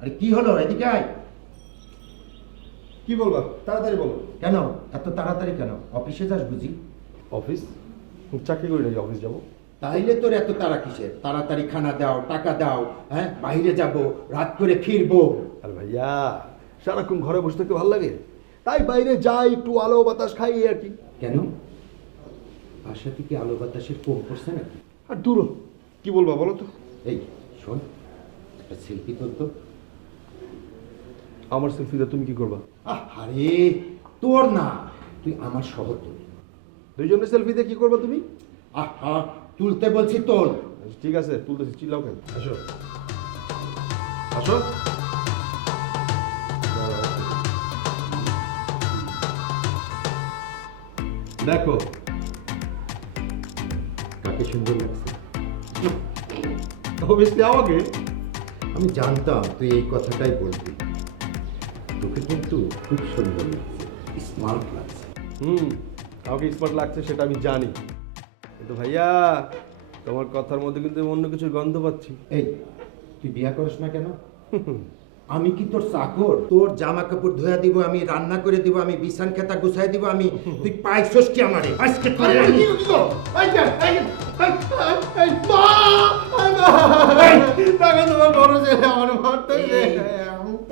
আরে কি হলো, এদিকে আয়। কি বলবা তাড়াতাড়ি বলো। কেন এত তাড়াতাড়ি কেন? অফিসে যাস বুঝি? অফিস? চাকরি করি নাকি অফিস যাবো? তাইলে তোর এত তাড়া কিসের? তাড়াতাড়ি খানা দাও, টাকা দাও, হ্যাঁ বাইরে যাব, রাত করে ফিরবো। আরে ভাইয়া, সারাক্ষণ ঘরে বসে থাকতে ভালো লাগে, তাই বাইরে যাই, একটু আলো বাতাস খাই আর কি। কেন বাসা থেকে আলো বাতাসের কম পড়ছে নাকি? আর দূর কি বলবা বলো তো। এই শোন, একটা সেলফি তোর তো। আমার সেলফিতে তুমি কি করবা? আরে তোর না, তুই আমার সহযোগী। দুইজনের সেলফিতে কি করবা তুমি? আহা, তুলতে বলছি তোল। ঠিক আছে তুলতেছি, চিল্লাও কেন? আসো আসো। দেখো কাকে সুন্দর লাগছে? অবশ্যই আমাকে। আমি জানতাম তুই এই কথাটাই বলবি। তোকে কিন্তু খুব সুন্দর লাগছে, স্মার্ট লাগছে। আমাকে স্মার্ট লাগছে সেটা আমি জানি, কিন্তু ভাইয়া তোমার কথার মধ্যে কিন্তু অন্য কিছুর গন্ধ পাচ্ছি। এই তুই বিয়া করিস না কেন? আমি কি তোর চাকর? তোর জামা কাপড় ধোয়া দিব, আমি রান্না করে দিব, আমি বিছান খেতা গুছাই দিব, আমি তুই পাইছস কি আমারে? আজকে তোরে আমি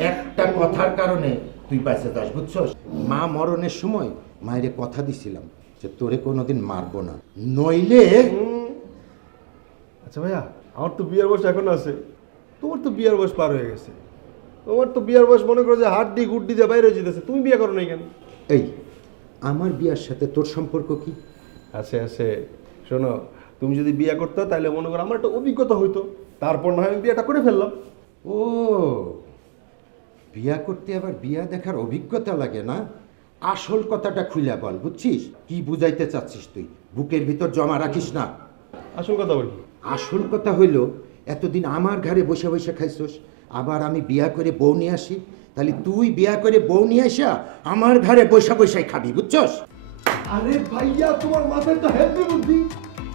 একটা কথার কারণে তুই বাইসে যাস, বুঝছস? মা মরণের সময় মায়ের কথা দিছিলাম যে তোরে কোনোদিন মারবো না, নইলে। আচ্ছা ভাইয়া, আমার তো বিয়ার বয়স এখন আছে, তোমার তো বিয়ার বয়স পার হয়ে গেছে। তোমার তো বিয়ার বয়স মনে করো যে হাড্ডি গুড্ডি দিয়ে বাইরে যেতেছে, তুমি বিয়ে করো নাই কেন? এই আমার বিয়ার সাথে তোর সম্পর্ক কি? আছে আছে, শোনো, তুমি যদি বিয়ে করতে তাহলে মনে করো আমার একটা অভিজ্ঞতা হইতো, তারপর না হয় আমি বিয়েটা করে ফেললাম। ও, বিয়া করতে আবার বিয়া দেখার অভিজ্ঞতা লাগে না? আসল কথাটা খুলে বল, বুঝছিস? কি বুঝাইতে চাচ্ছিস তুই? বুকের ভিতর জমা রাখিস না। আসল কথা বলি, আসল কথা হইল, এতদিন আমার ঘরে বসে বসে খাইছস, আবার আমি বিয়া করে বউ নিয়ে আসি, তাহলে তুই বিয়া করে বউ নিয়ে আসা আমার ঘরে বসে বসে খাবি, বুঝছস? আরে ভাইয়া তোমার মাথায় তো হেভি বুদ্ধি,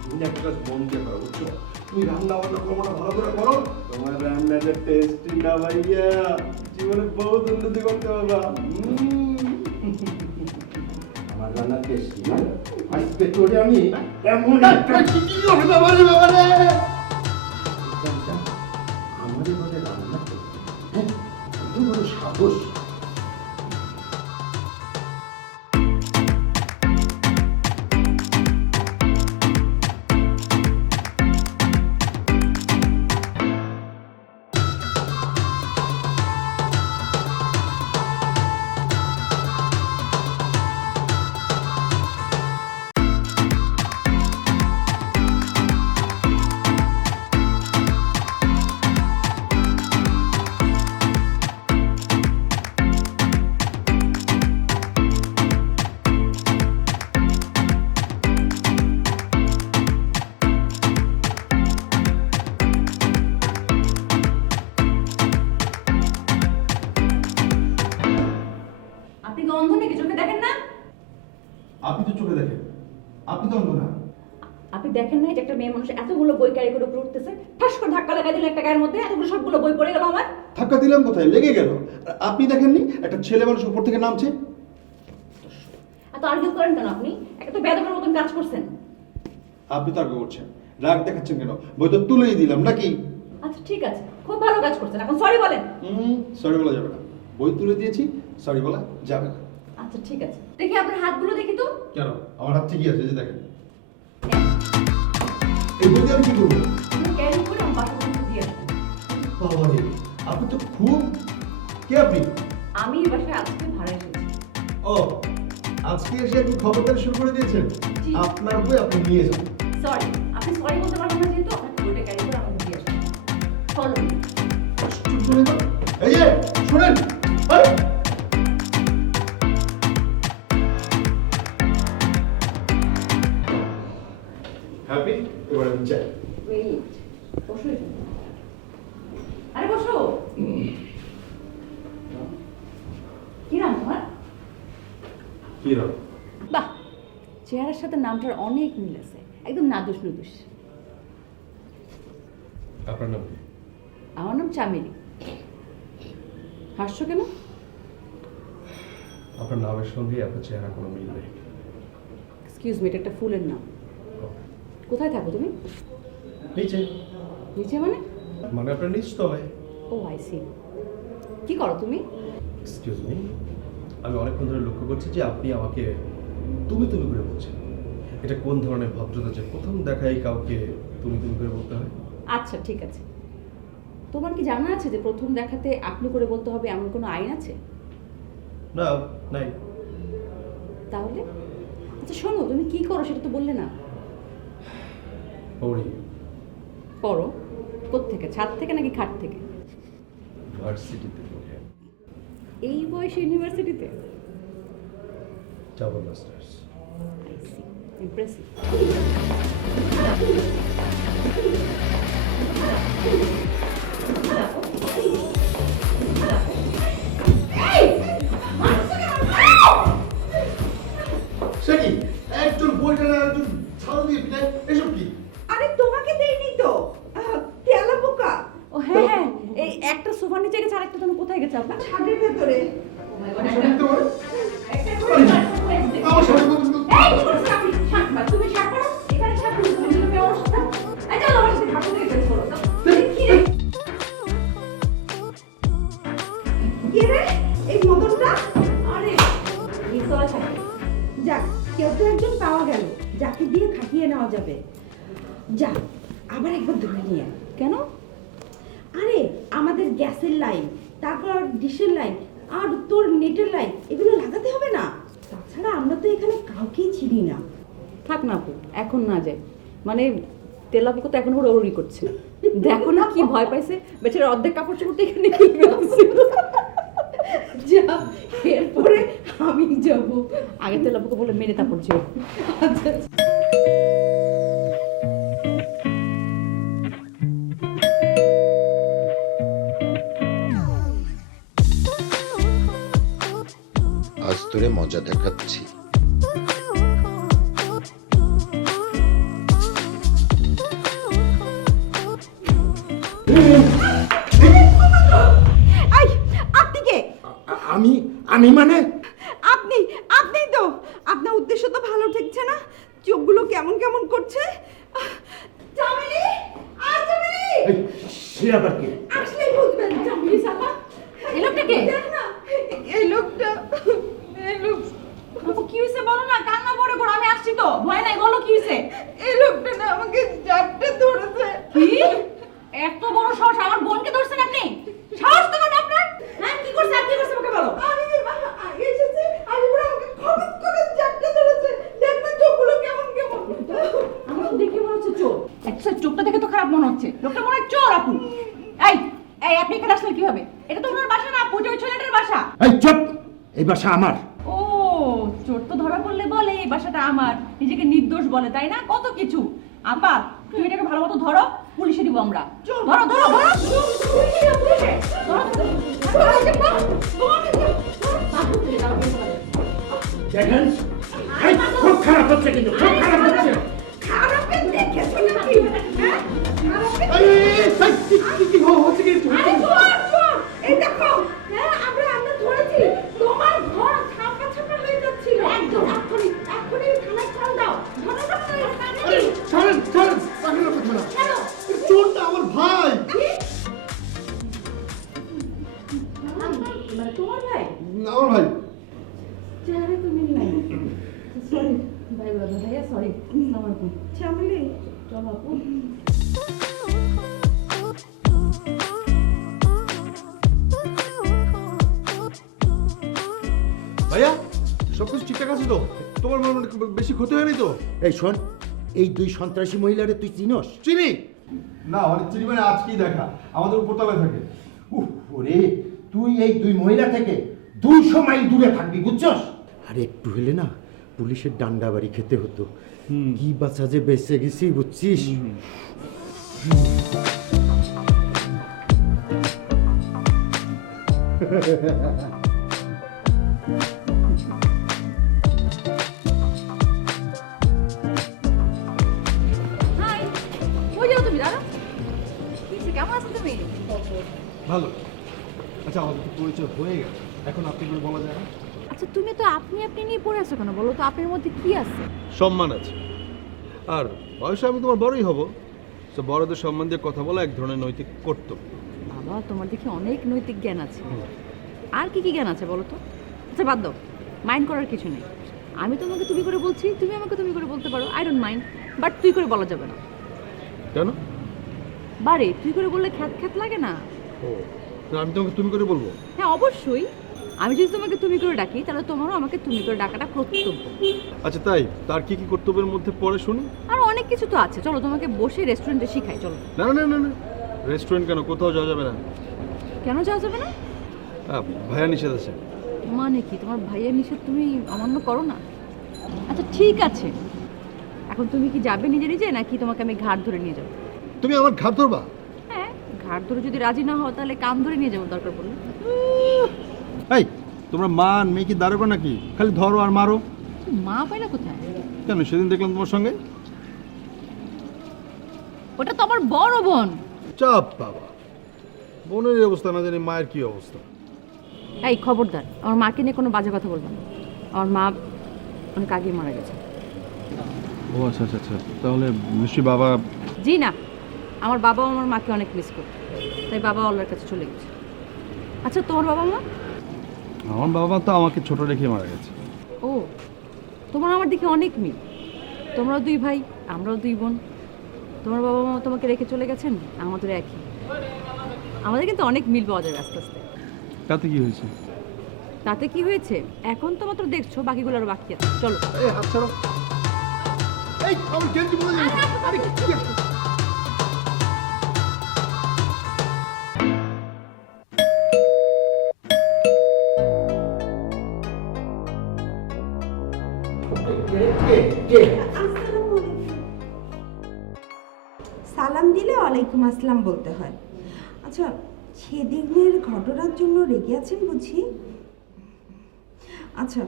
তুমি একটা কাজ মন দিয়ে করো, বুঝছো? তুমি রান্না বান্না কমটা ভালো করে করো, তোমার রান্নাটা টেস্টি না ভাইয়া, জীবনে বহুত উন্নতি করতে পারবা। আমার রান্না টেস্টি, আজকে তোরে আমি এমন একটা কি করে বাবারে বাবারে। আমাদের ঘরে রান্না করতে, হ্যাঁ, এত বড় সাহস! আপনি কি অন্ধ নাকি? চোখে দেখেন না? আপনি তো চোখে দেখেন, আপনি তো অন্ধ না। আপনি দেখেন না যে একটা মেয়ে মানুষ এতগুলো বই ক্যারি করে উপরে উঠতেছে, ঠাস করে ধাক্কা লাগা দিল একটা গায়ের মধ্যে, এতগুলো সবগুলো বই পড়ে গেল আমার। ধাক্কা দিলাম কোথায়, লেগে গেল। আর আপনি দেখেননি একটা ছেলে মানুষ উপর থেকে নামছে? এত আর্গিউ করেন কেন আপনি? একটা তো বেদকের মতন কাজ করছেন। আপনি তর্ক করছেন, রাগ দেখাচ্ছেন কেন? বই তো তুলেই দিলাম নাকি? আচ্ছা ঠিক আছে, খুব ভালো কাজ করছেন, এখন সরি বলেন। সরি বলা যাবে না, বই তুলে দিয়েছি, সরি বলা যাবে না। আচ্ছা ঠিক আছে, দেখি আপনার হাতগুলো দেখি তো। কেন, আমার হাত ঠিকই আছে, যে দেখেন। এই বই দিয়ে আমি কি করবো? ক্যারি করে আমার বাসা পর্যন্ত দিয়ে আসবেন। বাবারে, আপনি তো খুব... কে আপনি? আমি এই বাসায় আজকে ভাড়া এসেছি। ও, আজকে এসে একটু খবরদারি শুরু করে দিয়েছেন? জি। আপনার বই আপনি নিয়ে যান। সরি, আপনি সরি বলতে পারবেন না যেহেতু আপনার বইটা ক্যারি করে আমাকে দিয়ে আসবেন। Follow me. শুনেন তো, এই যে শুনেন, এই! হ্যাপি, এবার আমি চাই। ওয়েট, বসো এখানে। আরে বসো। কি নাম তোমার? কি রকম? বাহ, চেহারার সাথে নামটার অনেক মিল আছে, একদম নাদুস নুদুস। আপনার নাম কি? আমার নাম চামেলি। হাসছো কেন? আপনার নামের সঙ্গে আপনার চেহারা কোনো মিল নেই। এক্সকিউজ মি, এটা একটা ফুলের নাম। কোথায় থাকো তুমি? নিচে। নিচে মানে? মানে আপনার নিচ তলায়। ও আই সি। কি করো তুমি? এক্সকিউজ মি, আমি অনেকক্ষণ ধরে লক্ষ্য করছি যে আপনি আমাকে তুমি তুমি করে বলছেন। এটা কোন ধরনের ভদ্রতা যে প্রথম দেখায় কাউকে তুমি তুমি করে বলতে হয়? আচ্ছা ঠিক আছে, তোমার কি জানা আছে যে প্রথম দেখাতে আপনি করে বলতে হবে এমন কোনো আইন আছে? না, নাই। তাহলে আচ্ছা শোনো, তুমি কি করো সেটা তো বললে না। পড়ি। পড়ো? কোত্থেকে, ছাদ থেকে নাকি খাট থেকে? ভার্সিটিতে পড়ি। এই বয়সে ইউনিভার্সিটিতে? Double masters. I see, impressive. সে কি একজন বইটা না একজন ছাল দিয়ে পিটায়, এসব কি? আরে তোমাকে দেইনি তো, তেলা পোকা ও হ্যাঁ হ্যাঁ, এই একটা সোফার নিচে গেছে, আরেকটা তুমি কোথায় গেছে আপনার? ছাদের ভেতরে। আমার সাথে কথা বলতে- এই কি করছ আপনি? শাক মার, তুমি শাক করো, এখানে শাক করো, তুমি তুমি অবস্থা। এই চলো আমার সাথে ঠাকুর দিয়ে ফেস করো। কি রে? কে রে এই মদনটা? আরে ভিতরে থাকে। যাক, কেউ তো একজন পাওয়া গেল যাকে দিয়ে খাটিয়ে নেওয়া যাবে। যা, আবার একবার ধরে নিয়ে আয়। কেন? আরে আমাদের গ্যাসের লাইন, তারপর ডিশের লাইন, আর তোর নেটের লাইন, এগুলো লাগাতে হবে না? তাছাড়া আমরা তো এখানে কাউকেই চিনি না। থাক না আপু, এখন না যায়। মানে তেলাপুকো তো এখন উড়ি করছে, দেখো না কি ভয় পাইছে, বেচারা অর্ধেক কাপড় চোপড় তো এখানে ফেলে রাখছে। যা, এরপরে আমি যাব। আগে তেলাপুকো বলে মেরে তারপর যে আচ্ছা আজ তোরে মজা দেখাচ্ছি। আই, আপনি কে? আমি আমি মানে আপনিই তো। আপনার উদ্দেশ্য তো ভালো ঠেকছে না, চোখগুলো কেমন কেমন করছে। চামেলি, আয় চামেলি। এই, সে আবার কে? আসলেই বুঝবেন চামেলি সাফা। এই লোকটা কে? দেখ না, এই লোকটা, এই লোক, আপু কি হয়েছে বলো না, কান্না করে করো, আমি আসছি তো, ভয় নাই, বলো কি হয়েছে? এই লোকটা না আমাকে জাপটে ধরেছে। কি? এত বড় সাহস, আমার বোনকে ধরছেন আপনি? সাহস তো মানে আপনার? হ্যাঁ কি করছে, আর কি করছে আমাকে বলো। আমি এসেছে, আলিপুরা আমাকে খবর করে জাপটে ধরেছে। দেখ না চোখগুলো কেমন কেমন। আমার তো দেখে মনে হচ্ছে চোর। একটা চোখটা দেখে তো খারাপ মনে হচ্ছে, লোকটা মনে হয় চোর আপু। এই এই আপনি এখানে আসলেন কিভাবে? এটা তো ওনার বাসা না আপু, এটা ওই ছেলেটার বাসা। এই চুপ, এই বাসা আমার। ও, চোর তো ধরা পড়লে বলে এই বাসাটা আমার, নিজেকে নির্দোষ বলে, তাই না? কত কিছু। আপা তুমি এটাকে ভালো মতো ধরো, পুলিশে দিব আমরা। ধরো ধরো ধরো। দেখেন, এই, খুব খারাপ হচ্ছে কিন্তু, খুব খারাপ হচ্ছে। খারাপের দেখেছো নাকি? হ্যাঁ? খারাপের এই, কি হচ্ছে কি? আরে চোর, চোর! এই দেখো, হ্যাঁ আমরা ধরেছি। তোমার ঘর ছাপা ছাপা হয়ে যাচ্ছিল। একদম এক্ষুনি থানায় ফোন দাও। ধরো না তো, এটা কানে কি? ছাড়েন, ছাড়েন, তাকে না করবে না। কেন? চোরটা আমার ভাই। মানে তোমার ভাই? আমার ভাই। চেহারা তো মিল নাই। সরি ভাই, ভাইয়া সরি। আসসালামু আলাইকুম। চামেলি, চলো আপু। ভাইয়া সবকিছু ঠিকঠাক আছে তো? তোমার মানে বেশি ক্ষতি হয়নি তো? এই শোন, এই দুই সন্ত্রাসী মহিলারে তুই চিনস? চিনি না, মানে চিনি মানে আজকেই দেখা, আমাদের উপরতলায় থাকে। উফ, ওরে, তুই এই দুই মহিলা থেকে 200 মাইল দূরে থাকবি, বুঝছস? আর একটু হলে না পুলিশের ডান্ডা বাড়ি খেতে হতো। কি বাচ্চা যে বেঁচে গেছি, বুঝছিস? হাই, কই যাও তুমি? দাঁড়া। কি হয়েছে, কেমন আছো তুমি? ভালো। আচ্ছা আমাদের তো পরিচয় হয়ে গেছে, এখন আপনি বলে বলা যায় না? আচ্ছা তুমি তো আপনি নিয়ে পড়ে আছো কেন বলো তো, আপনার মধ্যে কি আছে? সম্মান আছে, আর বয়সে আমি তোমার বড়ই হব, তো বড়দের সম্মান দিয়ে কথা বলা এক ধরনের নৈতিক কর্তব্য। বাবা তোমার দেখি অনেক নৈতিক জ্ঞান আছে। আর কি কি জ্ঞান আছে বলো তো? আচ্ছা বাদ দাও, মাইন্ড করার কিছু নেই। আমি তোমাকে তুমি করে বলছি, তুমি আমাকে তুমি করে বলতে পারো, আই ডোন্ট মাইন্ড। বাট তুই করে বলা যাবে না। কেন? বারে তুই করে বললে খ্যাত খ্যাত লাগে না? ও, তো আমি তোমাকে তুমি করে বলবো? হ্যাঁ অবশ্যই। আমি যদি তোমাকে তুমি করে ডাকি তাহলে তোমারও আমাকে তুমি করে ডাকাটা কর্তব্য। আচ্ছা তাই, তার কি কি কর্তব্যের মধ্যে পড়ে শুনি? আর অনেক কিছু তো আছে, চলো তোমাকে বসে রেস্টুরেন্টে শিখাই, চলো। না না না না, রেস্টুরেন্ট কেন, কোথাও যাওয়া যাবে না। কেন যাওয়া যাবে না? ভাইয়া নিষেধ আছে। মানে কি তোমার ভাইয়ের নিষেধ তুমি অমান্য করো না? আচ্ছা ঠিক আছে, এখন তুমি কি যাবে নিজে নিজে, নাকি তোমাকে আমি ঘাট ধরে নিয়ে যাবো? তুমি আমার ঘাট ধরবা? হ্যাঁ, ঘাট ধরে যদি রাজি না হও তাহলে কান ধরে নিয়ে যাবো দরকার পড়লে। এই তোমরা মান মেয়ে কি দাঁড়াবে নাকি? খালি ধরো আর মারো। মা পাইলা কোথায়? কেন, সেদিন দেখলাম তোমার সঙ্গে। ওটা তো আমার বড় বোন। চাপ বাবা, বোনের এই অবস্থা না জানি মায়ের কি অবস্থা। এই খবরদার, আমার মাকে নিয়ে কোনো বাজে কথা বলবে না। আমার মা অনেক আগে মারা গেছে। ও আচ্ছা আচ্ছা আচ্ছা, তাহলে নিশ্চয়ই বাবা। জি না, আমার বাবাও আমার মাকে অনেক মিস করত, তাই বাবা আল্লাহর কাছে চলে গেছে। আচ্ছা তোমার বাবা মা? আমার বাবা তো আমাকে ছোট রেখে মারা গেছে। ও, তোমার আমার দিকে অনেক মিল। তোমরাও দুই ভাই, আমরাও দুই বোন। তোমার বাবা মা তোমাকে রেখে চলে গেছেন, আমাদের একই। আমাদের কিন্তু অনেক মিল পাওয়া যাবে আস্তে আস্তে। তাতে কি হয়েছে? তাতে কি হয়েছে? এখন তো মাত্র দেখছো, বাকিগুলো আরো বাকি আছে, চলো। এই হাত ছাড়ো। এই আমি গেঞ্জি বলে দিই। আরে কি আছে? সালাম দিলে ওয়ালাইকুম আসসালাম বলতে হয়। আচ্ছা, সেদিনের ঘটনার জন্য রেগে আছেন বুঝি? আচ্ছা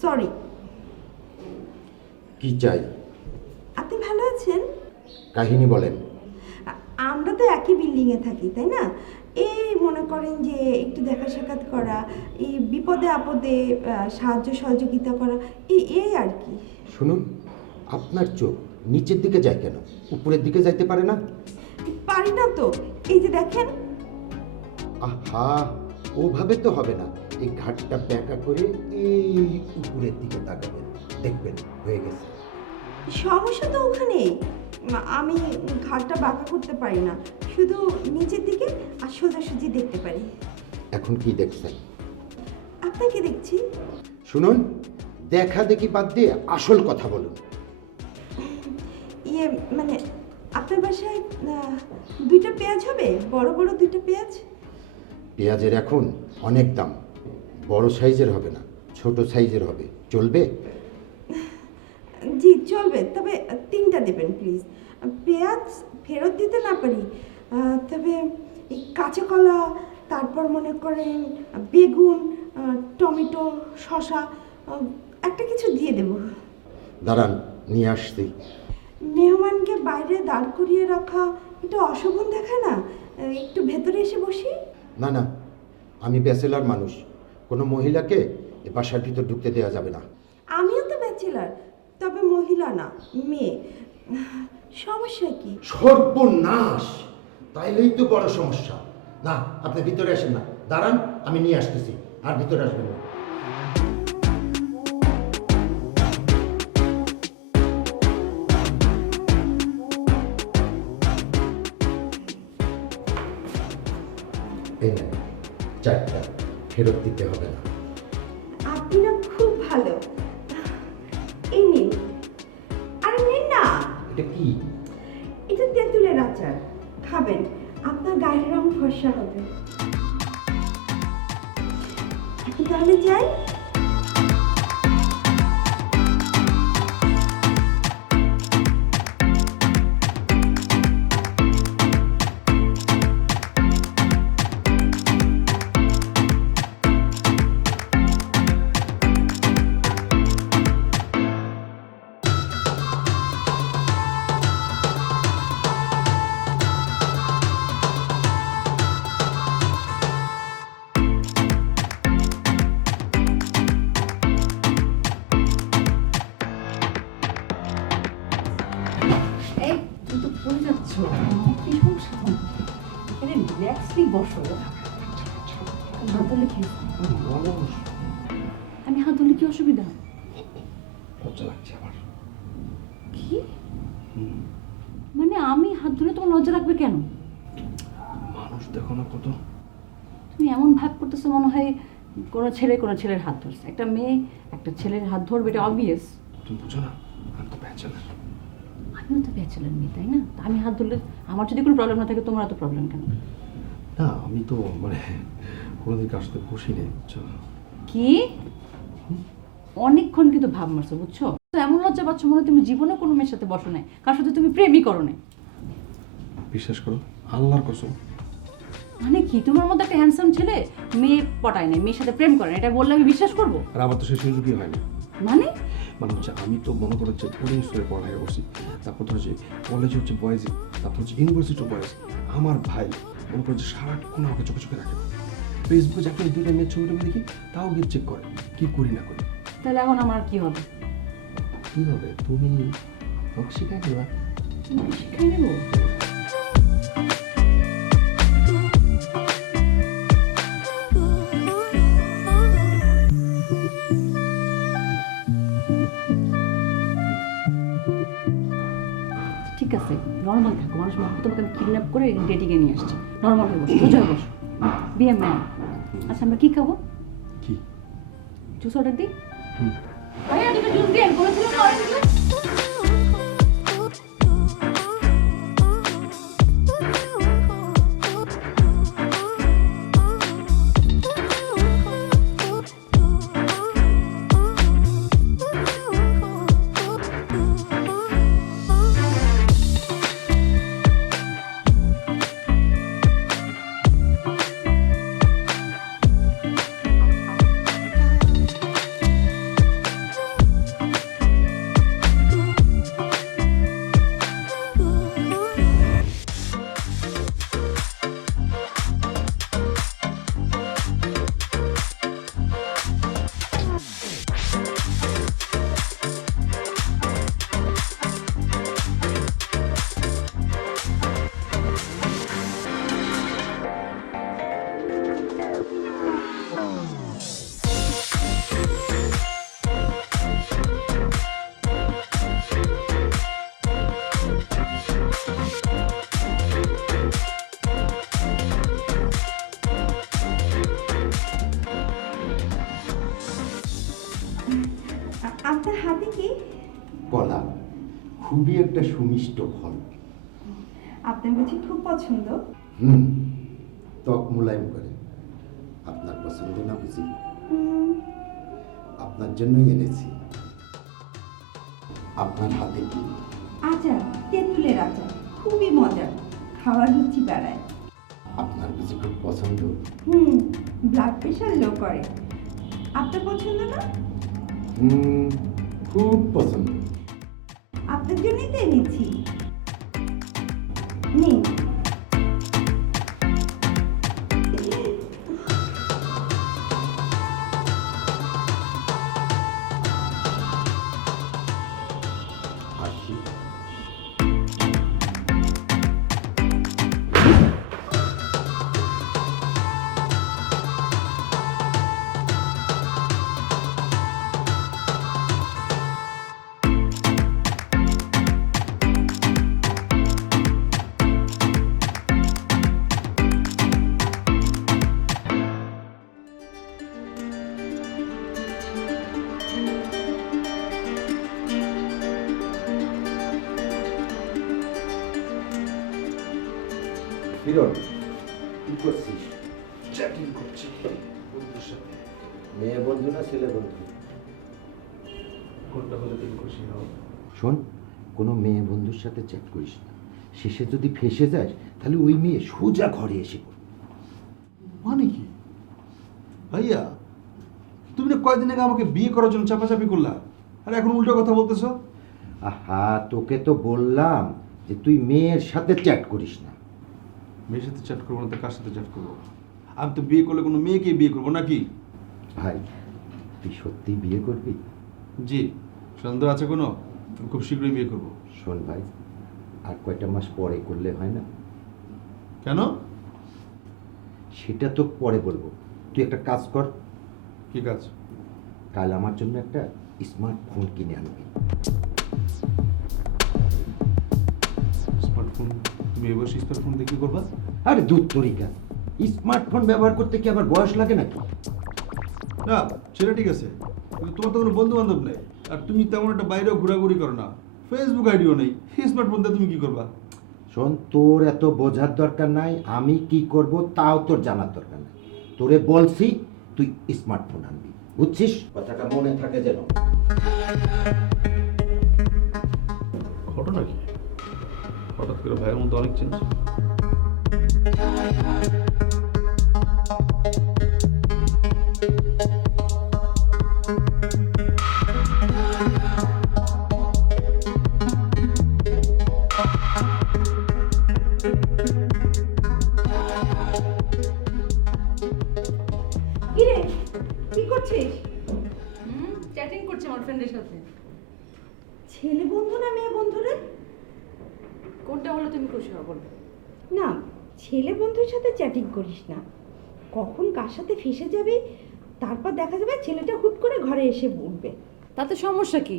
সরি। কি চাই? আপনি ভালো আছেন? কাহিনী বলেন। আমরা তো একই বিল্ডিংয়ে থাকি তাই না? এই মনে করেন যে একটু দেখা সাক্ষাৎ করা, এই বিপদে আপদে সাহায্য সহযোগিতা করা, এই আর কি। শুনুন, আপনার চোখ নিচের দিকে যায় কেন, উপরের দিকে যাইতে পারে না? পারি না তো, এই যে দেখেন। আহা, ওভাবে তো হবে না। এই ঘাটটা ব্যাকা করে এই উপরের দিকে তাকাবেন, দেখবেন হয়ে গেছে। সমস্যা তো ওখানেই, আমি ঘাটটা বাঁকা করতে পারি না, শুধু নিচের দিকে আর সোজাসুজি দেখতে পারি। এখন কি দেখছেন? আপনাকে দেখছি। শুনুন, দেখা দেখি বাদ দিয়ে আসল কথা বলুন। ইয়ে মানে আপনার বাসায় দুইটা পেঁয়াজ হবে? বড় বড় দুইটা পেঁয়াজ। পেঁয়াজের এখন অনেক দাম, বড় সাইজের হবে না, ছোট সাইজের হবে, চলবে? জি চলবে, তবে তিনটা দেবেন প্লিজ। পেঁয়াজ ফেরত দিতে না পারি, তবে এই কাঁচা কলা, তারপর মনে করেন বেগুন, টমেটো, শসা, একটা কিছু দিয়ে দেব। দাঁড়ান, নিয়ে আসছি। মেহমানকে বাইরে দাঁড় করিয়ে রাখা এটা অশোভন দেখায় না? একটু ভেতরে এসে বসি। না না, আমি ব্যাচেলার মানুষ, কোনো মহিলাকে এ বাসার ভিতর ঢুকতে দেওয়া যাবে না। আমিও তো ব্যাচেলার, তবে মহিলা না, মেয়ে। সমস্যা কি? সর্বনাশ, তাইলেই তো বড় সমস্যা। না, আপনি ভিতরে আসেন না, দাঁড়ান, আমি নিয়ে আসতেছি। আর ভিতরে আসবেন না। এই নেন, চারটা ফেরত দিতে হবে না। আপনি না খুব ভালো। এই নিন। আরে নিন না, এটা কি? এটা তেঁতুলের আচার, খাবেন, আপনার গায়ের রং ফর্সা হবে। এখন তাহলে যাই। বসো, আমার কি সমস্যা? এখানে রিল্যাক্সলি বসো। হাত ধরলে কি? আমি হাত ধরলে কি অসুবিধা? লজ্জা লাগছে আমার। কি মানে আমি হাত ধরে তোমার লজ্জা লাগবে কেন? মানুষ দেখো না কত। তুমি এমন ভাব করতেছো মনে হয় কোনো ছেলের হাত ধরছে। একটা মেয়ে একটা ছেলের হাত ধরবে, এটা অবভিয়াস। তুমি বুঝো না, আমি তো ব্যাচেলার। আমিও তো ব্যাচেলার মেয়ে, তাই না? তা আমি হাত ধরলে আমার যদি কোনো প্রবলেম না থাকে, তোমার এত প্রবলেম কেন? না আমি তো মানে কোনোদিন কার সাথে বসি নেই, বুঝছো? কি অনেকক্ষণ কিন্তু ভাব মারছো, বুঝছো? তো এমন লজ্জা পাচ্ছ মনে হয় তুমি জীবনে কোনো মেয়ের সাথে বসো নাই, কার সাথে তুমি প্রেমই করো নাই। বিশ্বাস করো, আল্লাহর কসম। মানে কি তোমার মধ্যে একটা হ্যান্ডসাম ছেলে মেয়ে পটায় নাই, মেয়ের সাথে প্রেম করে না, এটা বললে আমি বিশ্বাস করবো? আর আমার তো সেই সুযোগই হয়নি। মানে মানে হচ্ছে আমি তো মনে করো যে বোর্ডিং স্কুলে পড়ালেখা করছি, তারপর ধরো যে কলেজে হচ্ছে বয়েজ, তারপর হচ্ছে ইউনিভার্সিটি বয়েজ। আমার ভাই মনে করো যে সারাক্ষণ আমাকে চোখে চোখে রাখে। ফেসবুকে যাকে 2টা মেয়ের ছবি টবি দেখি তাও গিয়ে চেক করে কি করি না করি। তাহলে এখন আমার কি হবে? কি হবে? তুমি আমাকে শিখাই দিবা। তুমি কি শিখাই নেবো? ঠিক আছে, নর্মাল থাকো। মানুষ ভাববে তোমাকে আমি কিডন্যাপ করে ডেটিংয়ে নিয়ে আসছি। নর্মাল হয়ে বসো, সোজা হয়ে বসো, বি এ ম্যান। আচ্ছা আমরা কি খাবো? কি? জুস অর্ডার দিই? ভাইয়া দুটো জুস দিন, বলেছিলাম না অরেঞ্জ জুস? আপনার হাতে কি? কলা খুবই একটা সুমিষ্ট ফল। আপনার বুঝি খুব পছন্দ? ত্বক মোলায়েম করে। আপনার পছন্দ না বুঝি? আপনার জন্যই এনেছি। আপনার হাতে কি? আচার, তেঁতুলের আচার, খুবই মজার, খাওয়ার রুচি বাড়ায়। আপনার বুঝি খুব পছন্দ? ব্লাড প্রেশার লো করে। আপনার পছন্দ না? খুব পছন্দ। আপনার জন্যই তো এনেছি। নিন। আসি। ফিরোন, কি করছিস? চ্যাটিং করছি বন্ধুর সাথে। মেয়ে বন্ধু না ছেলে বন্ধু? কোনটা হলে তুমি খুশি হও? শোন, কোনো মেয়ে বন্ধুর সাথে চ্যাট করিস না। শেষে যদি ফেসে যাস তাহলে ওই মেয়ে সোজা ঘরে এসে পড়বে। মানে কি ভাইয়া, তুমি না কয়েকদিন আগে আমাকে বিয়ে করার জন্য চাপাচাপি করলা, আর এখন উল্টো কথা বলতেছো? আহা, তোকে তো বললাম যে তুই মেয়ের সাথে চ্যাট করিস না। মেয়ের সাথে চ্যাট করবো না তো কার সাথে চ্যাট করবো? আমি তো বিয়ে করলে কোনো মেয়েকেই বিয়ে করবো নাকি? ভাই, তুই সত্যিই বিয়ে করবি? জি, সন্দেহ আছে কোনো? আমি খুব শীঘ্রই বিয়ে করবো। শোন ভাই, আর কয়টা মাস পরে করলে হয় না? কেন? সেটা তো পরে বলবো। তুই একটা কাজ কর, কি কাজ? কাল আমার জন্য একটা স্মার্টফোন কিনে আনবি। স্মার্টফোন? তুমি এবার স্মার্টফোন দিয়ে কি করবা? আরে দুধ তরিকা, স্মার্টফোন ব্যবহার করতে কি আবার বয়স লাগে নাকি? না সেটা ঠিক আছে, কিন্তু তোমার তো কোনো বন্ধু বান্ধব নেই, আর তুমি তেমন একটা বাইরেও ঘোরাঘুরি করো না, ফেসবুক আইডিও নেই, স্মার্টফোন দিয়ে তুমি কি করবা? শোন, তোর এত বোঝার দরকার নাই আমি কি করব তাও তোর জানার দরকার নাই। তোরে বলছি তুই স্মার্টফোন আনবি, বুঝছিস? কথাটা মনে থাকে যেন। ঘটনা কি? হঠাৎ করে ভাইয়ের মধ্যে অনেক চেঞ্জ। কিরে কি করছিস? চ্যাটিং করছে আমার ফ্রেন্ডের সাথে। ছেলে বন্ধু না মেয়ে বন্ধু রে? কোনটা হলো তুমি খুশি হও বলো। না, ছেলে বন্ধুর সাথে চ্যাটিং করিস না। কখন কার সাথে ফেসে যাবে, তারপর দেখা যাবে ছেলেটা হুট করে ঘরে এসে উঠবে। তাতে সমস্যা কি?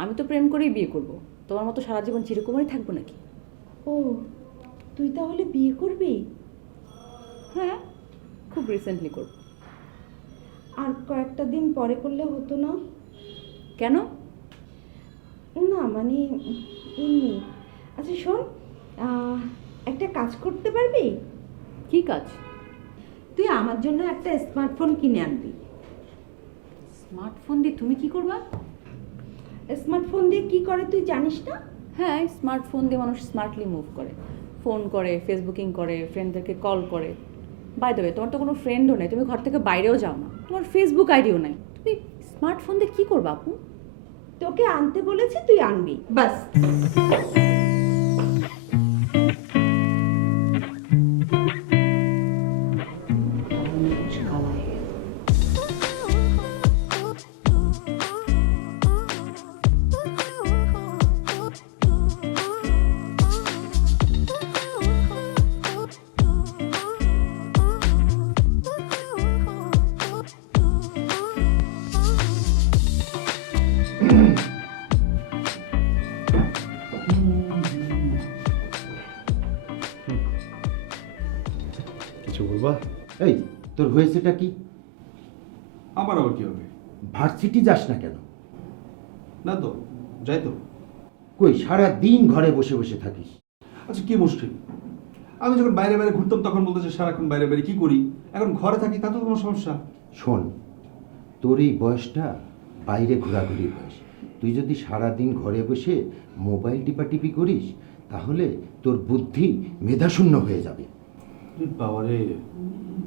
আমি তো প্রেম করেই বিয়ে করব। তোমার মতো সারা জীবন চিরকুমারই থাকবো নাকি? ও, তুই তাহলে বিয়ে করবি? হ্যাঁ, খুব রিসেন্টলি করব। আর কয়েকটা দিন পরে করলে হতো না? কেন? না মানে এমনি। আচ্ছা শোন, একটা কাজ করতে পারবি? কি কাজ? তুই আমার জন্য একটা স্মার্টফোন কিনে আনবি। স্মার্টফোন দিয়ে তুমি কি করবা? স্মার্টফোন দিয়ে কি করে তুই জানিস না? হ্যাঁ, স্মার্টফোন দিয়ে মানুষ স্মার্টলি মুভ করে, ফোন করে, ফেসবুকিং করে, ফ্রেন্ডদেরকে কল করে। বাই দ্য ওয়ে, তোমার তো কোনো ফ্রেন্ডও নেই, তুমি ঘর থেকে বাইরেও যাও না, তোমার ফেসবুক আইডিও নাই, তুমি স্মার্টফোন দিয়ে কি করবা আপু? তোকে আনতে বলেছি, তুই আনবি বাস। কিছু বলবা? এই, তোর হয়েছেটা কি? আমার আবার কি হবে? ভার্সিটি যাস না কেন? না তো, যাই তো। কই সারা দিন ঘরে বসে বসে থাকিস? আচ্ছা কি মুশকিল? আমি যখন বাইরে বাইরে ঘুরতাম তখন বলতেছে সারাক্ষণ বাইরে বাইরে কি করি, এখন ঘরে থাকি, তা তো কোনো সমস্যা। শোন, তোর এই বয়সটা বাইরে ঘোরাঘুরির বয়স। তুই যদি সারাদিন ঘরে বসে মোবাইল টিপাটিপি করিস তাহলে তোর বুদ্ধি মেধাশূন্য হয়ে যাবে। বাবারে,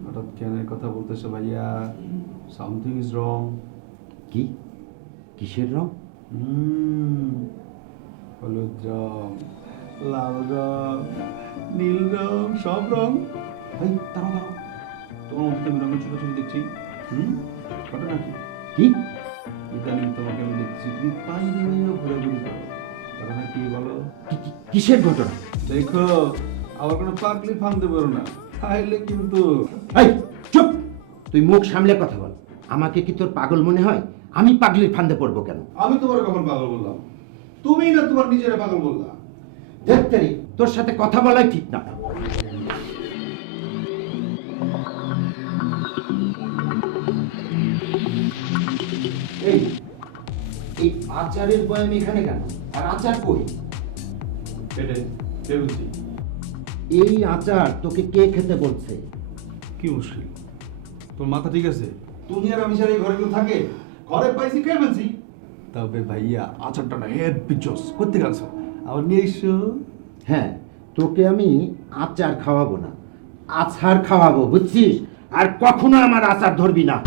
হঠাৎ জ্ঞানের কথা বলতেছে ভাইয়া, সামথিং ইজ রং। কি? কিসের রং? হলুদ রং, লাল রং, নীল রং, সব রং। ভাই দাঁড়াও দাঁড়াও, তোমার মধ্যে আমি রঙের ছোটাছুটি দেখছি। ঘটনা কি? কি? ইদানিং তোমাকে আমি দেখছি তুমি বাইরেও ঘোরাঘুরি করো, ঘটনা কি বলো? কিসের ঘটনা? দেখো, আবার কোনো পাগলি ফান্দে পারো না, তাইলে কিন্তু। এই চুপ! তুই মুখ সামলে কথা বল। আমাকে কি তোর পাগল মনে হয়? আমি পাগলির ফান্দে পড়বো কেন? আমি তোমার কখন পাগল বললাম? তুমিই না তোমার নিজেরা পাগল বললা। দেখতে তোর সাথে কথা বলাই ঠিক না। এই এই আচারের বয়াম এখানে কেন? আর আচার কই? পেটে কে বলছি? এই আচার তোকে কে খেতে বলছে? কি মুশকিল? তোর মাথা ঠিক আছে? তুমি আর আমি ছাড়া এই ঘরে কেউ থাকে? ঘরে পাইছি খেয়ে ফেলছি। তবে ভাইয়া আচারটা না হেড পিচস করতে গেছো, আবার নিয়ে এসো। হ্যাঁ, তোকে আমি আচার খাওয়াবো না, আচার খাওয়াবো, বুঝছিস? আর কখনো আমার আচার ধরবি না।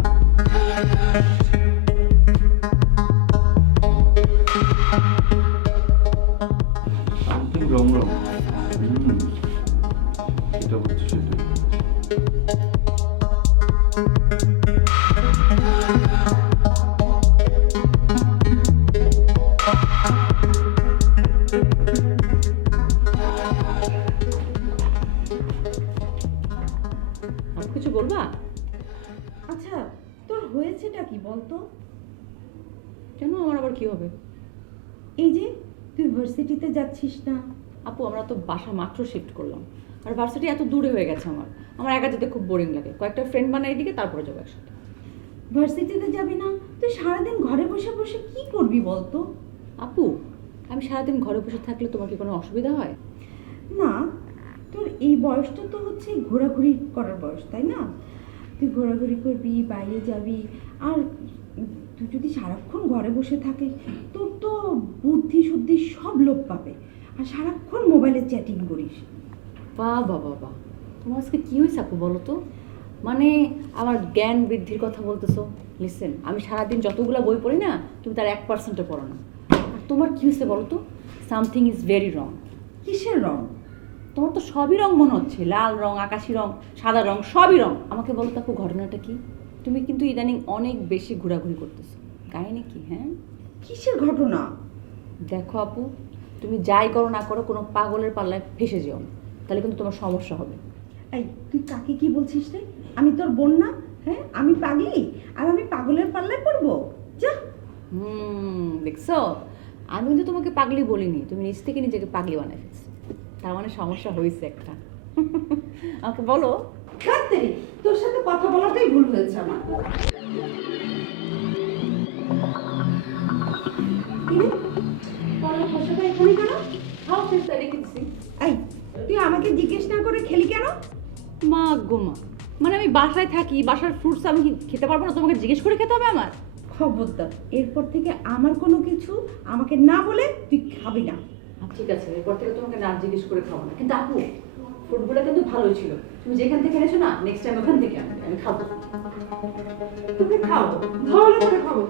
সামথিং রং রং। এটা হচ্ছে সেটা। আচ্ছা তোর হয়েছেটা কি বলতো? কেন, আমার আবার কি হবে? এই যে তুই ভার্সিটিতে যাচ্ছিস না। আপু, আমরা তো বাসা মাত্র শিফট করলাম, আর ভার্সিটি এত দূরে হয়ে গেছে। আমার একা যেতে খুব বোরিং লাগে। কয়েকটা ফ্রেন্ড বানাই দিকে তারপরে যাবো একসাথে। ভার্সিটিতে যাবি না? তুই সারাদিন ঘরে বসে বসে কি করবি বলতো? আপু, আমি সারাদিন ঘরে বসে থাকলে তোমার কি কোনো অসুবিধা হয়? না, তোর এই বয়সটা তো হচ্ছে ঘোরাঘুরি করার বয়স, তাই না? তুই ঘোরাঘুরি করবি, বাইরে যাবি। আর তুই যদি সারাক্ষণ ঘরে বসে থাকিস, তোর তো বুদ্ধি শুদ্ধি সব লোপ পাবে। আর সারাক্ষণ মোবাইলে চ্যাটিং করিস। বাহ বাহ বাহ বাহ, তোমার আজকে কী হয়েছে আপু বলো তো? মানে আমার জ্ঞান বৃদ্ধির কথা বলতেছো? লিসেন, আমি সারাদিন যতগুলো বই পড়ি না, তুমি তার 1%ও পড়ো না। আর তোমার কী হয়েছে বলো তো? Something is very wrong. কিসের রং? তোমার তো সবই রং মনে হচ্ছে, লাল রং, আকাশি রং, সাদা রং, সবই রং। আমাকে বলো তো আপু, ঘটনাটা কি? তুমি কিন্তু ইদানিং অনেক বেশি ঘোরাঘুরি করতেছো, কাহিনী কি? হ্যাঁ, কিসের ঘটনা? দেখো আপু, তুমি যাই করো না করো, কোনো পাগলের পাল্লায় ফেসে যেও না, তাহলে কিন্তু তোমার সমস্যা হবে। এই তুই কাকে কি বলছিস রে? আমি তোর বোন না? হ্যাঁ, আমি পাগলি আর আমি পাগলের পাল্লায় পড়বো? যা। দেখছো, আমি কিন্তু তোমাকে পাগলি বলিনি, তুমি নিজ থেকে নিজেকে পাগলি বানাই ফেলছো। তার মানে সমস্যা হয়েছে একটা। আমাকে বলো। কাঁদতে, তোর সাথে কথা বলাটাই ভুল হয়েছে আমার। পড়ার ভাষাটা এখানে কেন? খাও, ফেসটা রেখে দিছি। এই তুই আমাকে জিজ্ঞেস না করে খেলি কেন? মা গো মা, মানে আমি বাসায় থাকি, বাসার ফ্রুটস আমি খেতে পারবো না, তোমাকে জিজ্ঞেস করে খেতে হবে আমার? খবরদার, এরপর থেকে আমার কোনো কিছু আমাকে না বলে তুই খাবি না। ঠিক আছে, এরপর থেকে তোমাকে না জিজ্ঞেস করে খাবো না। কিন্তু আপু, ফ্রুটগুলো কিন্তু ভালোই ছিল। তুমি যেখান থেকে এনেছো না, নেক্সট টাইম ওখান থেকে আনবে, আমি খাবো। তুমি খাও, ভালো করে খাবো।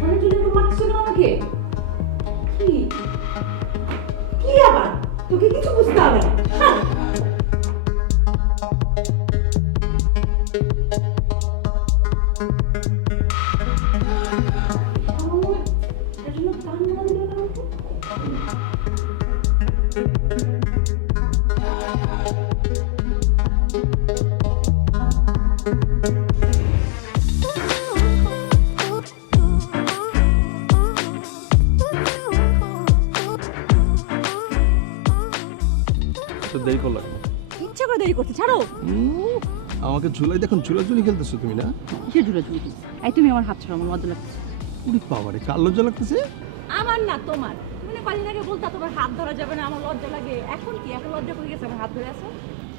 মানে তুমি মারছো কেন আমাকে? কি কি আবার? তোকে কিছু বুঝতে হবে না। হ্যাঁ। এটার জন্য কান ধরা দিল না আমাকে? তো দেরি করলাম। ইচ্ছা করে দেরি করতে, ছাড়ো। আমাকে ঝুলাই দেখুন, ঝুলাঝুলি খেলতেছো তুমি না? কিসের ঝুলাঝুলি? এই তুমি আমার হাত ছাড়ো, আমার লজ্জা লাগছে। উরি বাবারে, কার লজ্জা লাগতেছে? আমার না, তোমার। মানে কদিন আগে বলতা তোমার হাত ধরা যাবে না, আমার লজ্জা লাগে। এখন কি, এখন লজ্জা করে গেছে আমার হাত ধরে আছো?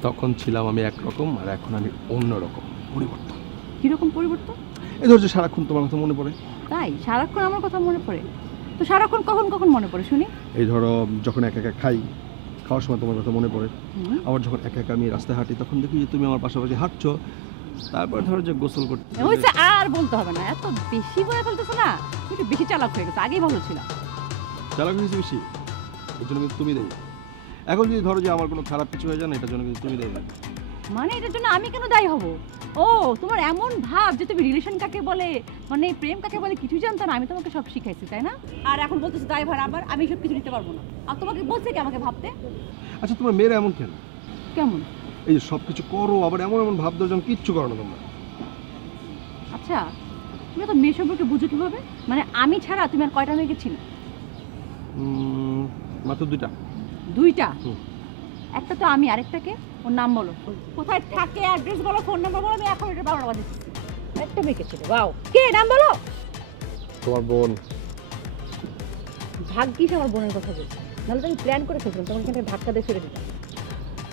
তখন ছিলাম আমি একরকম, আর এখন আমি অন্যরকম। পরিবর্তন। কিরকম পরিবর্তন? এই ধর যে সারাক্ষণ তোমার কথা মনে পড়ে। তাই সারাক্ষণ আমার কথা মনে পড়ে? তো সারাক্ষণ কখন কখন মনে পড়ে শুনি? এই ধরো যখন একা একা খাই, খাওয়ার সময় তোমার কথা মনে পড়ে। হুম। আবার যখন একা একা আমি রাস্তায় হাঁটি, তখন দেখি যে তুমি আমার পাশাপাশি হাঁটছো। তারপর ধরো যে গোসল করতে হয়েছে, আর বলতে হবে না, এত বেশি বলে ফেলতেছো না। তুমি একটু বেশি চালাক হয়ে গেছো, আগেই ভালো ছিল। চালাক হয়েছে বেশি, এর জন্য কিন্তু তুমি দেয়। এখন যদি ধরো যে আমার কোনো খারাপ কিছু হয়ে যায় না, এটার জন্য কিন্তু তুমি দেয় না। মানে এটার জন্য আমি কেন দায়ী হব? ও, তোমার এমন ভাব যে তুমি রিলেশন কাকে বলে, মানে প্রেম কাকে বলে কিছুই জানতো না। আমি তোমাকে সব শিখাইছি, তাই না? আর এখন বলতেছো দায় ভার আমার, আমি সব কিছু নিতে পারবো না। আর তোমাকে বলছে কি আমাকে ভাবতে? আচ্ছা, তোমার মেয়েরা এমন কেন? কেমন? এই যে সব কিছু করো, আবার এমন এমন ভাব দাও যেন কিচ্ছু করো না তোমরা। আচ্ছা, তুমি তো মেয়ে সম্পর্কে বুঝো কিভাবে? মানে আমি ছাড়া তুমি আর কয়টা মেয়েকে ছিল? মাত্র 2টা। 2টা? হুম। একটা তো আমি, আরেকটাকে ওর নাম বলো, কোথায় থাকে, অ্যাড্রেস বলো, ফোন নাম্বার বলো। আমি এখন এটা 12টা বাজে। একটা মেয়েকে ছিল, ওয়াও। কে, নাম বলো। তোমার বোন। ভাগ্যিস আমার বোনের কথা বলছি, নাহলে তো আমি প্ল্যান করে ফেলছিলাম তোমাকে এখানে ধাক্কা দিয়ে ফেলে দিতাম।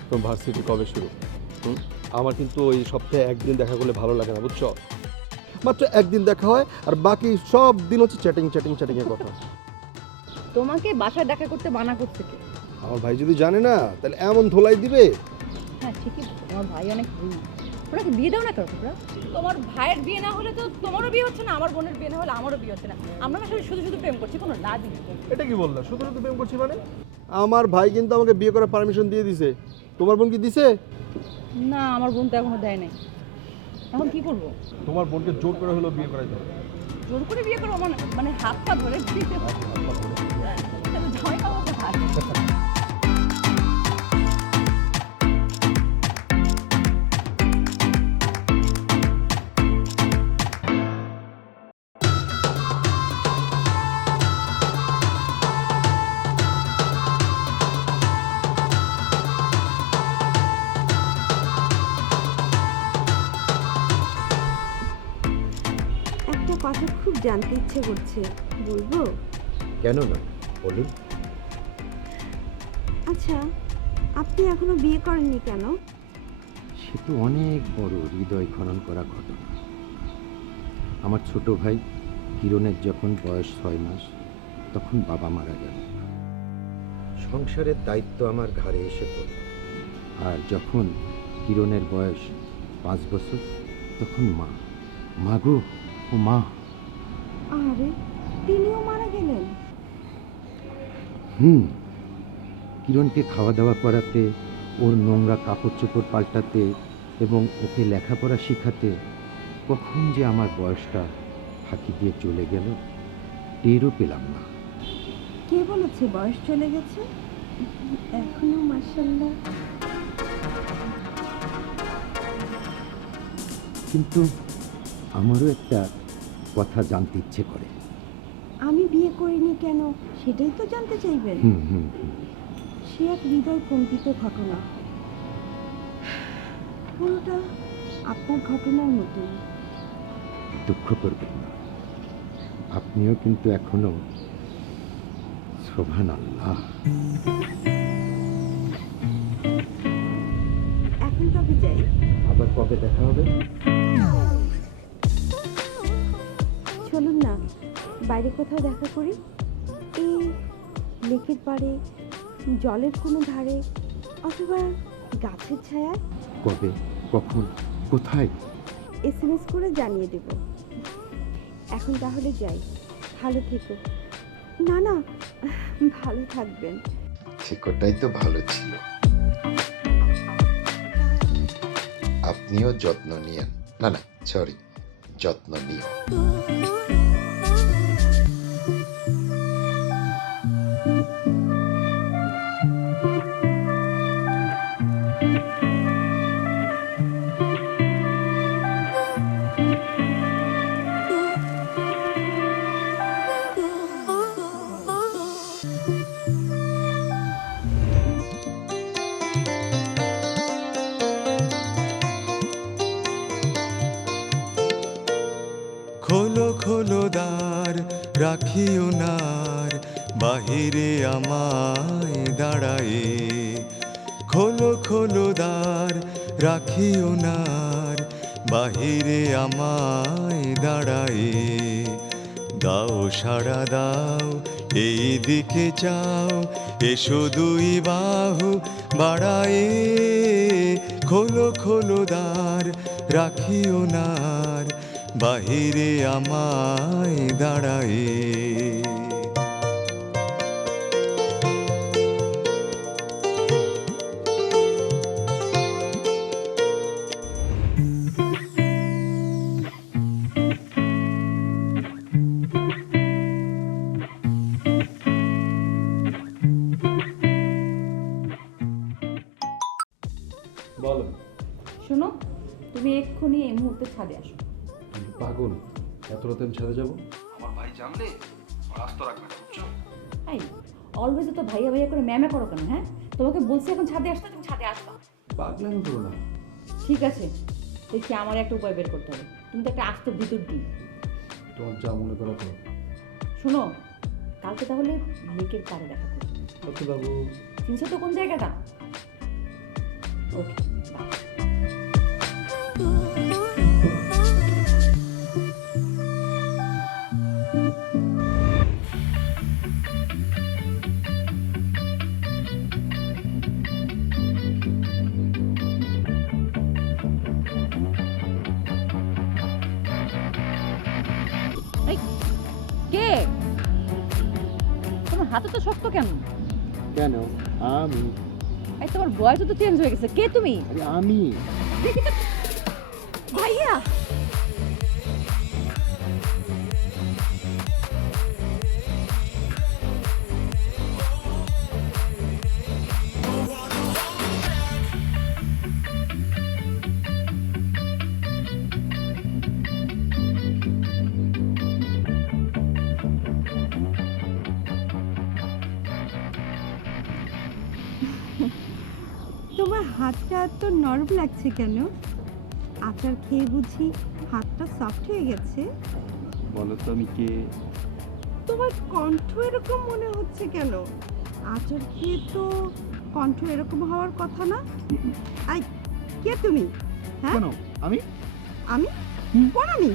তোমার ভার্সিটি কবে শুরু? আমার কিন্তু ওই সপ্তাহে একদিন দেখা করলে ভালো লাগে না, বুঝছো? মাত্র একদিন দেখা হয়, আর বাকি সব দিন হচ্ছে চ্যাটিং চ্যাটিং চ্যাটিং এর কথা। তোমাকে বাসায় দেখা করতে মানা করছে কে? আমার ভাই যদি জানে না, তাহলে এমন ধোলাই দিবে। হ্যাঁ ঠিকই, তোমার ভাই অনেক রুড। ওনাকে বিয়ে দাও না কেন তোমরা? তোমার ভাইয়ের বিয়ে না হলে তো তোমারও বিয়ে হচ্ছে না, আমার বোনের বিয়ে না হলে আমারও বিয়ে হচ্ছে না। আমরা আসলে শুধু শুধু প্রেম করছি, কোনো লাভই নেই। এটা কি বললা? শুধু শুধু প্রেম করছি মানে? আমার ভাই কিন্তু আমাকে বিয়ে করার পারমিশন দিয়ে দিছে। তোমার বোন কি দিছে? না, আমার বোন তো এখনো দেয় নাই। এখন কি করবো? তোমার বোনকে জোর করে হলো বিয়ে করাইতে হবে। জোর করে বিয়ে করবো মানে? মানে হাত পা ধরে দিতে হবে? তাহলে ঝয় পাবো কোথায়? কথা খুব জানতে ইচ্ছে করছে, বলবো? কেন না, বলুন। আচ্ছা, আপনি এখনো বিয়ে করেননি কেন? সে তো অনেক বড় হৃদয় খনন করা ঘটনা। আমার ছোট ভাই কিরণের যখন বয়স 6 মাস, তখন বাবা মারা গেল। সংসারের দায়িত্ব আমার ঘাড়ে এসে পড়ল। আর যখন কিরণের বয়স 5 বছর, তখন মা গো, ও মা। আরে, তিনিও মারা গেলেন? কিরণকে খাওয়া দাওয়া করাতে, ওর নোংরা কাপড় চোপড় পাল্টাতে এবং ওকে লেখাপড়া শেখাতে কখন যে আমার বয়সটা ফাঁকি দিয়ে চলে গেল, টেরও পেলাম না। কে বলেছে বয়স চলে গেছে? এখনো মাশাআল্লাহ। কিন্তু আমারও একটা কথা জানতে ইচ্ছে করে। আমি বিয়ে করিনি কেন, সেটাই তো জানতে চাইবেন? সে এক হৃদয় কম্পিত ঘটনা। পুরোটা আপনার ঘটনার মতোই। দুঃখ করবেন না, আপনিও কিন্তু এখনো সুবহানাল্লাহ। এখন তবে যাই। আবার কবে দেখা হবে? চলুন না, বাইরে কোথাও দেখা করি। এই লেকের পাড়ে, জলের কোনো ধারে, অথবা গাছের ছায়ায়। কবে, কখন, কোথায়? SMS করে জানিয়ে দেব। এখন তাহলে যাই, ভালো থেকো। না না, ভালো থাকবেন। ঠিকটাই তো ভালো ছিল। আপনিও যত্ন নিয়েন। না না, সরি, যত্ন নিও। খোলো খোলো দ্বার, রাখিও নার বাহিরে আমায় দাঁড়ায়ে। খোলো খোলো দ্বার, রাখিও নার বাহিরে আমায় দাঁড়ায়ে। দাও সাড়া দাও, এই দিকে চাও, এসো দুই বাহু বাড়ায়ে। খোলো খোলো দ্বার, রাখিও নার বাহিরে আমায় দাঁড়ায়ে। বলো। শোনো, তুমি এক্ষুনি এই মুহূর্তে ছাদে আসো। তুমি কি পাগল? এত রাতে আমি ছেড়ে যাবো? আমার ভাই জানলে রাস্তা রাখবে না, বুঝছো? এই অলওয়েজ তো ভাইয়া ভাইয়া করে ম্যামে করো কেন? হ্যাঁ, তোমাকে বলছি এখন ছাদে আসতে, তুমি ছাদে আসবা। পাগলামি করো না। ঠিক আছে, দেখি আমার একটা উপায় বের করতে হবে। তুমি তো একটা আস্ত ভিতর দিই। তোমার যা মনে করো তো। শোনো, কালকে তাহলে লেকের পাড়ে দেখা করি। ওকে বাবু। চিনছো তো কোন জায়গাটা? ওকে, বাই। এই, কে? তোমার হাতে তো শক্ত কেন? কেন? আমি? এই তোমার ভয়েসও তো চেঞ্জ হয়ে গেছে। কে তুমি? আরে আমি। দেখি তো। ভাইয়া, তোমার হাতটা এত নরম লাগছে কেন? আচার খেয়ে বুঝি হাতটা সফট হয়ে গেছে? বলো তো আমি কে? তোমার কণ্ঠ এরকম মনে হচ্ছে কেন? আচার খেয়ে তো কণ্ঠ এরকম হওয়ার কথা না। আই, কে তুমি? হ্যাঁ, কেন আমি? আমি কোন আমি?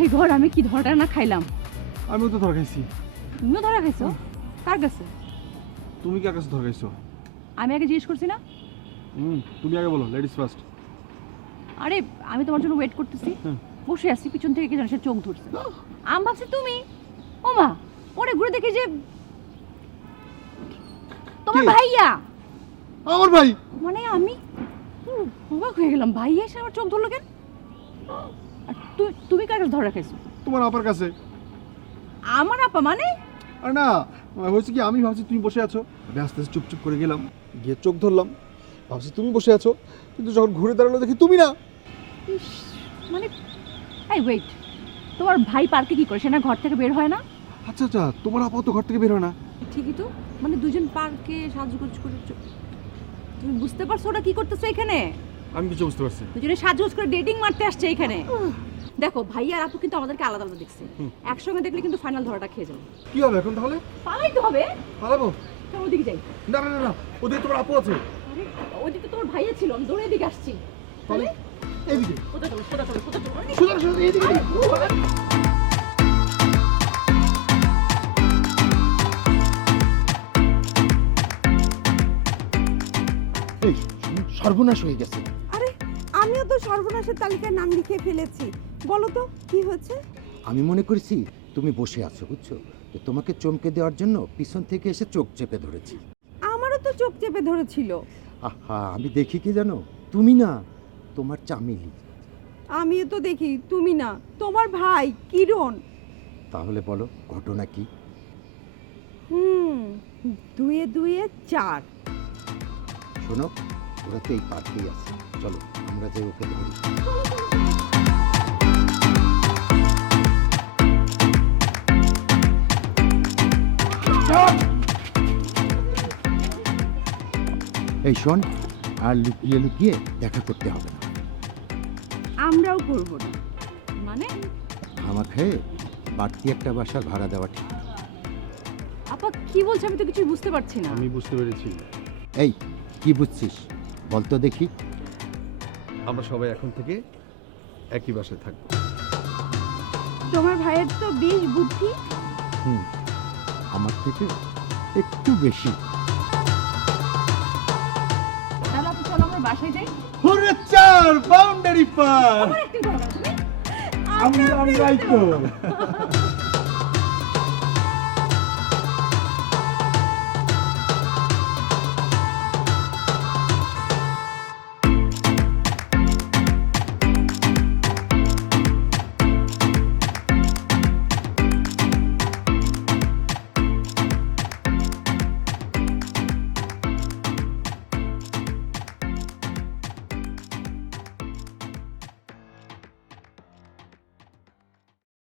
ওই ঘর আমি কি ধরাটা না খাইলাম। আমিও তো ধরা খাইছি। তুমিও ধরা খাইছো? কার কাছে? তুমি কার কাছে ধরা খাইছো? আমি আগে জিজ্ঞেস করছি না? তুমি আগে বলো, লেডিস ফার্স্ট। আরে আমি তোমার জন্য ওয়েট করতেছি, বসে আছি, পিছন থেকে কে জানে সে চোখ ধরছে। আমি ভাবছি তুমি। ও মা, পরে ঘুরে দেখি যে তোমার কে? ভাইয়া। আমার ভাই? মানে আমি অবাক হয়ে গেলাম, ভাইয়া এসে আমার চোখ ধরলো কেন? আর তুমি কার কাছে ধরা খাইছো? তোমার আপার কাছে। আমার আপা মানে? আর না, হয়েছে কি, আমি ভাবছি তুমি বসে আছো, আমি আস্তে আস্তে চুপচুপ করে গেলাম, গিয়ে চোখ ধরলাম, ভাবছি তুমি বসে আছো, কিন্তু যখন ঘুরে দাঁড়ালো দেখি তুমি না। ইস, মানে এই ওয়েট, তোমার ভাই পার্কে কি করে? সে না ঘর থেকে বের হয় না? আচ্ছা আচ্ছা, তোমার আপা তো ঘর থেকে বের হয় না। ঠিকই তো, মানে দুজন পার্কে সাজগোজ করে তুমি বুঝতে পারছো ওটা কি করতেছে এখানে? আমি কিছু বুঝতে পারছি। দুজনে সাজগোজ করে ডেটিং মারতে আসছে এখানে। দেখো ভাইয়া আর আপু কিন্তু আমাদেরকে আলাদা আলাদা দেখছে, একসঙ্গে দেখলে কিন্তু ফাইনাল ধরাটা খেয়ে যাবে। কি হবে এখন তাহলে? পালাইতে হবে। পালাবো? চলো ওদিকে যাই। না না না না, ওদের তোমার আপু আছে। আরে ওদিকে তো তোমার ভাইয়া ছিল, আমি দৌড়ে এদিকে আসছি। তাহলে এইদিকে কোথায় চলো, কোথায় চলো, কোথায় চলো? সোজা সোজা এইদিকে। এই সর্বনাশ হয়ে গেছে। আরে আমিও তো সর্বনাশের তালিকায় নাম লিখে ফেলেছি। বলো তো কি হয়েছে? আমি মনে করেছি তুমি বসে আছো, বুঝছো, তো তোমাকে চমকে দেওয়ার জন্য পিছন থেকে এসে চোখ চেপে ধরেছি। আমারও তো চোখ চেপে ধরেছিল। আহা, আমি দেখি কি জানো, তুমি না, তোমার চামেলি। আমিও তো দেখি তুমি না, তোমার ভাই কিরণ। তাহলে বলো ঘটনা কি? দুয়ে দুয়ে চার। শোনো, ওরা তো এই পার্কেই আছে, চলো আমরা যে ওকে ধরি। এই শোন, আর লুকিয়ে লুকিয়ে দেখা করতে হবে না। আমরাও করব না। মানে আমাকে বাড়তি একটা বাসার ভাড়া দেওয়া ঠিক না। আপা কি বলছে আমি তো কিছু বুঝতে পারছি না। আমি বুঝতে পেরেছি। এই কি বুঝছিস বল তো দেখি। আমরা সবাই এখন থেকে একই বাসায় থাকবো। তোমার ভাইয়ের তো বেশ বুদ্ধি। আমার থেকে একটু বেশি। তাহলে আপু চলো আমরা বাসায় যাই। ওরে চার বাউন্ডারি পার। আমার একটু করো না তুমি। আমি তো